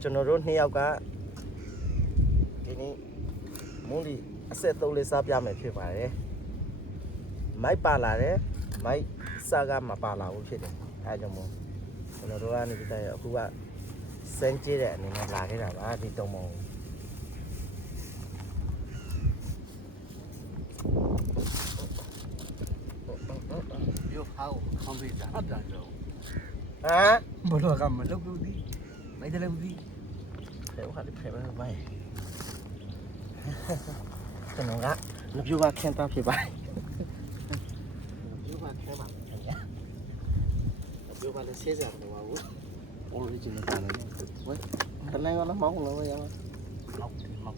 ကျွန်တော်တို့နှစ်ယောက်ကဒီနေ့မုန်းဒီအဆက်သုံးလေးစားပြမယ်ဖြစ်ပါတယ်မိုက်ပါလာတယ်မိုက်စားကမပါလာဘူးဖြစ်တယ်အဲကြောင့်မို့ကျွန်တော်တို့ကနေပြီးတော့အခုကစမ်းကြည့်တဲ့အနေနဲ့လာခဲ့တာပါဒီတုံးမုံ哟，好，方便点，那点就。 ဟမ် 不落干嘛？落不地，没得落不地。 ဖဲခါလေးဖဲပဲမိုက်ကျွန်တော်ကလူပြိုကခင်းသားဖြစ်ပါတယ်လူပြိုကခင်းပါခင်ဗျာလူပြိုကလည်းဆေးစားတယ်ပါဘူး original ပါလေဝဲတနေ့ကလည်းမောင်းလို့ရအောင် 毛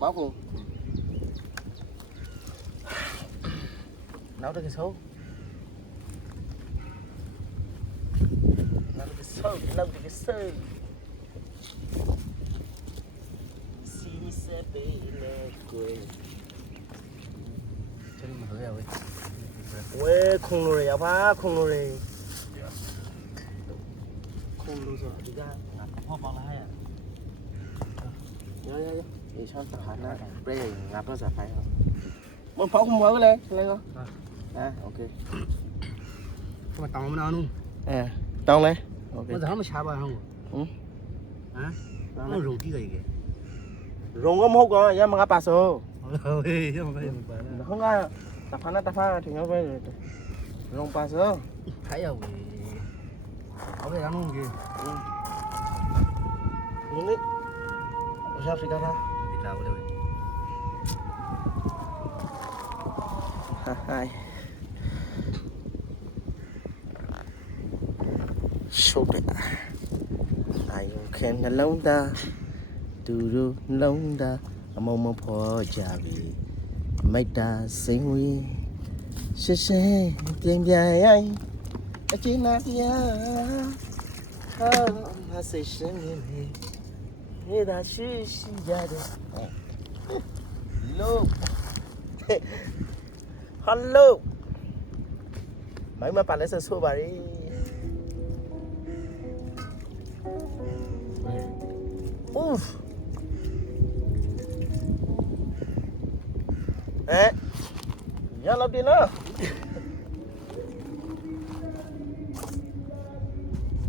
毛。 မောင်းဖို့နောက်တစ်ခါဆိုနောက်တစ်ခါဆိုစီစပေလေကို这里没有喂喂空路的要怕空路的空路说这个我帮了呀有你上去看那不然俺不是拍了我跑空跑过来来个OK 他妈当我们那弄，当嘞 OK 我在他们下班上过。啊？那肉几个一个？ 容我冇讲也冇把手嘿，要么要么办了。không có tập phá thì nó phải rong ba sữa 还要喂，我在那弄去。 nhưng đấy sao xí ra 你拿过来喂。 hai số đẹp ai khen là lâu ta từ lâu ta mong phò cha vì mấy ta sinh huy sẽ tìm dài anh chỉ là kia ha sẽ sinh huy thế đã suy ra được hello mấy mà bạn lấy sơ sô bà đi ê nhá lắm đi nữa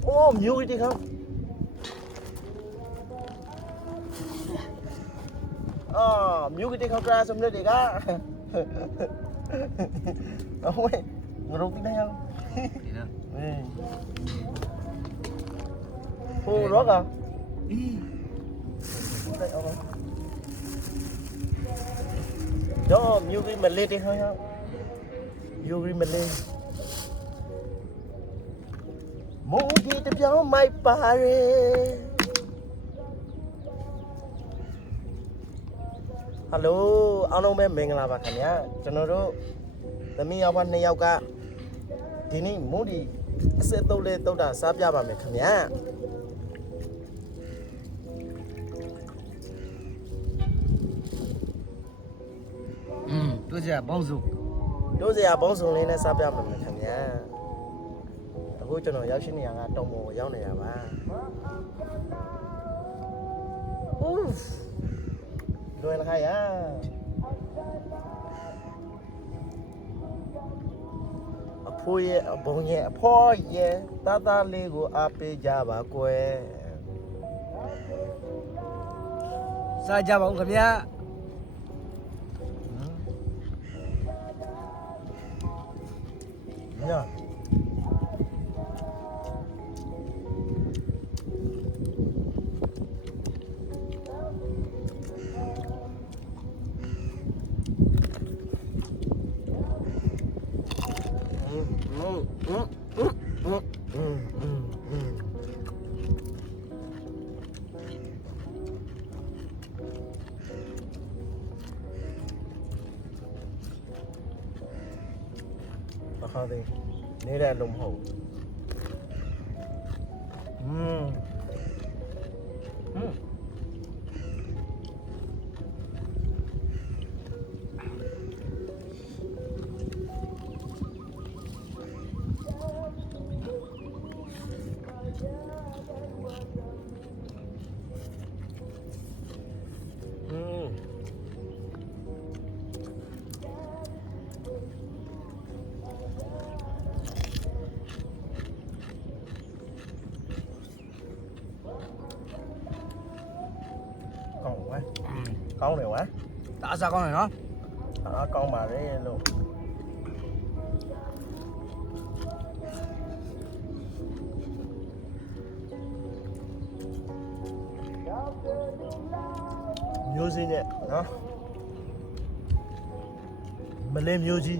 ô nhiều cái đi không nhiều cái đi không ra xong rồi đi cả ôi ngồi đâu tiếng đây không Đi đâu? ô rót à Đi. đây ông đó nhiều cái mình lên đi thôi không nhiều cái mình lên muốn gì tập gió mai pare hello anh ông em mình là bà khánh nhá cho nó đó tụi mình học này học cả thì ní muốn đi sẽ tàu lên tàu đã sắp ra bà mình khánh nhá多谢帮助。 တို့စရာဘုံစုံလေးနဲ့စပြမှာခင်ဗျာအခုကျွန်တော်ရောက်ရှိနေရတာတုံပေါ်ရောက်နေရပါဦးလွယ်လာခါရအဖိုးရဲ့အဘုံရဲ့အဖေါ်ရဲ့တာတာလေးကိုအားပေးကြပါကွယ် 啥家帮可别？ ညဟာဒီနေတဲ့လုံးမဟုတ် ကောင်းတယ်ဝမ် ဒါအစားကောင်းတယ်နော် အားကောင်းပါတယ်လို့မျိုးစင်းနဲ့နော်မလဲမျိုးကြီး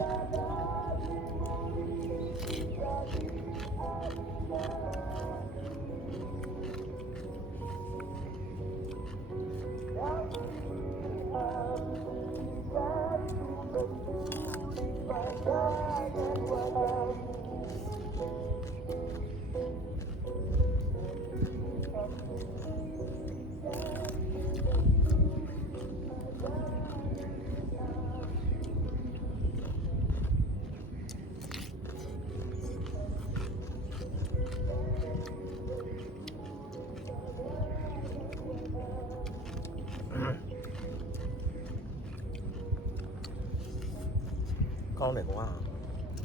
ကောင်းတယ်ကွာ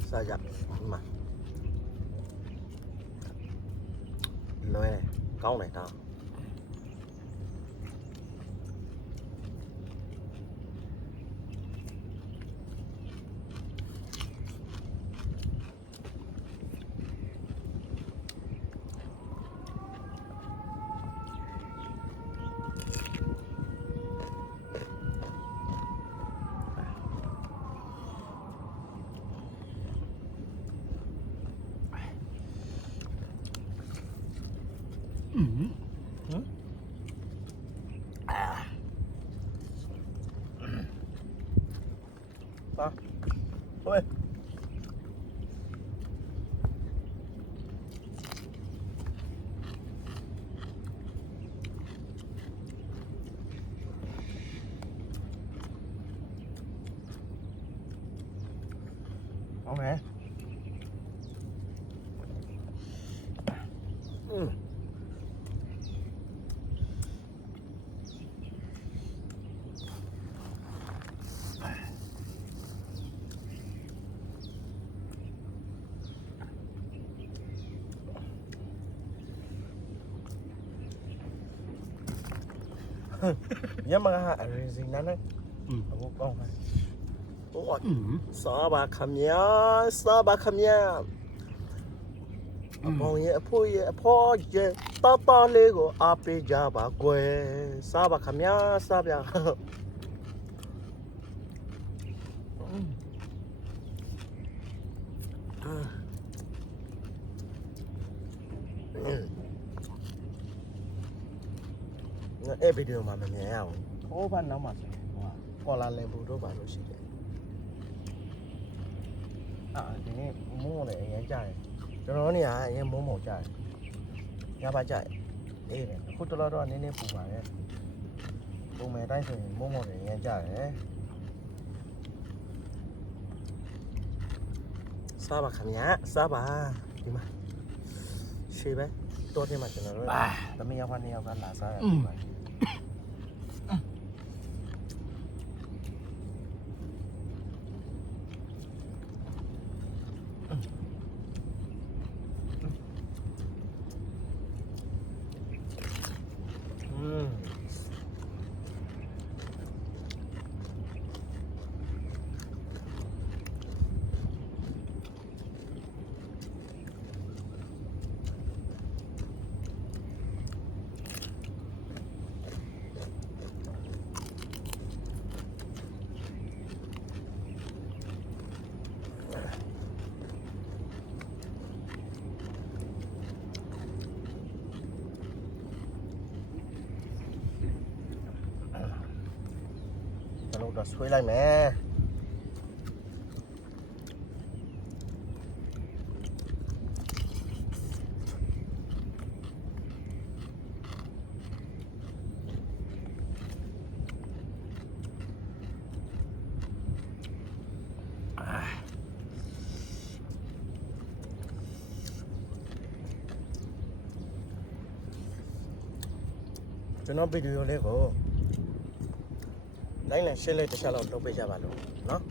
စားကြဒီမှာလွယ်ကောင်းတယ်တော့ပါဟိုကောင်းတယ်ညမကအရင်စီနာနဲ့အခုကောင်းတယ်ဟိုစားပါခမညာစားပါခမညာအပေါင်းရဲ့အဖိုးရဲ့အဖေါ်ရဲ့တာတာလေးကိုအားပေးကြပါကွယ်စားပါခမညာစားပြအဲ့ဗီဒီယိုမှာမမြင်ရအောင်ဟိုဘက်နောက်မှာဆိုဟိုကော်လာလင်ဘူတို့ပါလို့ရှိတယ်ဒီနေ့မိုးလည်းအရင်ကြာတယ်ကျွန်တော်နေကအရင်မိုးမော်ကြာတယ်ညပါကြာတယ်အေးတယ်အခုတော်တော်နည်းနည်းပူပါတယ်ပုံမဲ့တိုင်းဆိုရင်မိုးမော်လည်းအရင်ကြာတယ်စားပါခင်ဗျာစားပါဒီမှာရှေ့ပဲတော်တယ်မှာကျွန်တော်တို့သမီးယောက်နှစ်ယောက်ကလာစားရတယ်ဒီမှာကျွန်တော်တို့ဆွဲလိုက်မယ်ကျွန်တော်ဗီဒီယိုလေးကိုလိုက်လံရှင်းလိုက်တစ်ချက်လောက်လုပ်ပေးကြပါလို့နော်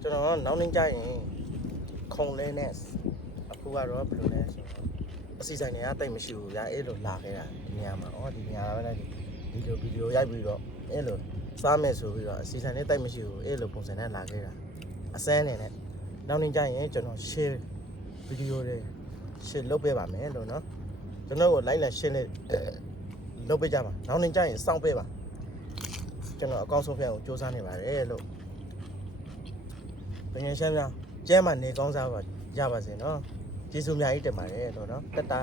ကျွန်တော်နောက်နေ့ကျရင်ခုံလဲနဲ့အခုကတော့ဘယ်လိုလဲဆိုတော့ အစီအစဉ်တွေကတိတ်မရှိဘူးဗျာအဲ့လိုလာခဲ့တာဒီနေရာမှာဩဒီနေရာပဲလေဒီလိုဗီဒီယိုရိုက်ပြီးတော့အဲ့လိုစားမယ်ဆိုပြီးတော့အစီအစဉ်တွေတိတ်မရှိဘူးအဲ့လိုပုံစံနဲ့လာခဲ့တာအစမ်းနေနဲ့နောက်နေ့ကျရင်ကျွန်တော် share ဗီဒီယိုတွေ share လုပ်ပေးပါမယ်လို့နော်ကျွန်တော်ကို like နဲ့ share နဲ့လုပ်ပေးကြပါနောက်နေ့ကျရင်စောင့်ပေးပါကျွန်တော်အကောင့်ဆုံးဖျက်ကိုစူးစမ်းနေပါတယ်လို့ဘယ်ငယ်ရှမ်းများကျဲမှာနေကောင်းစားပါရပါစေနော်ကျေးဇူးအများကြီးတင်ပါတယ်လို့နော်တတာ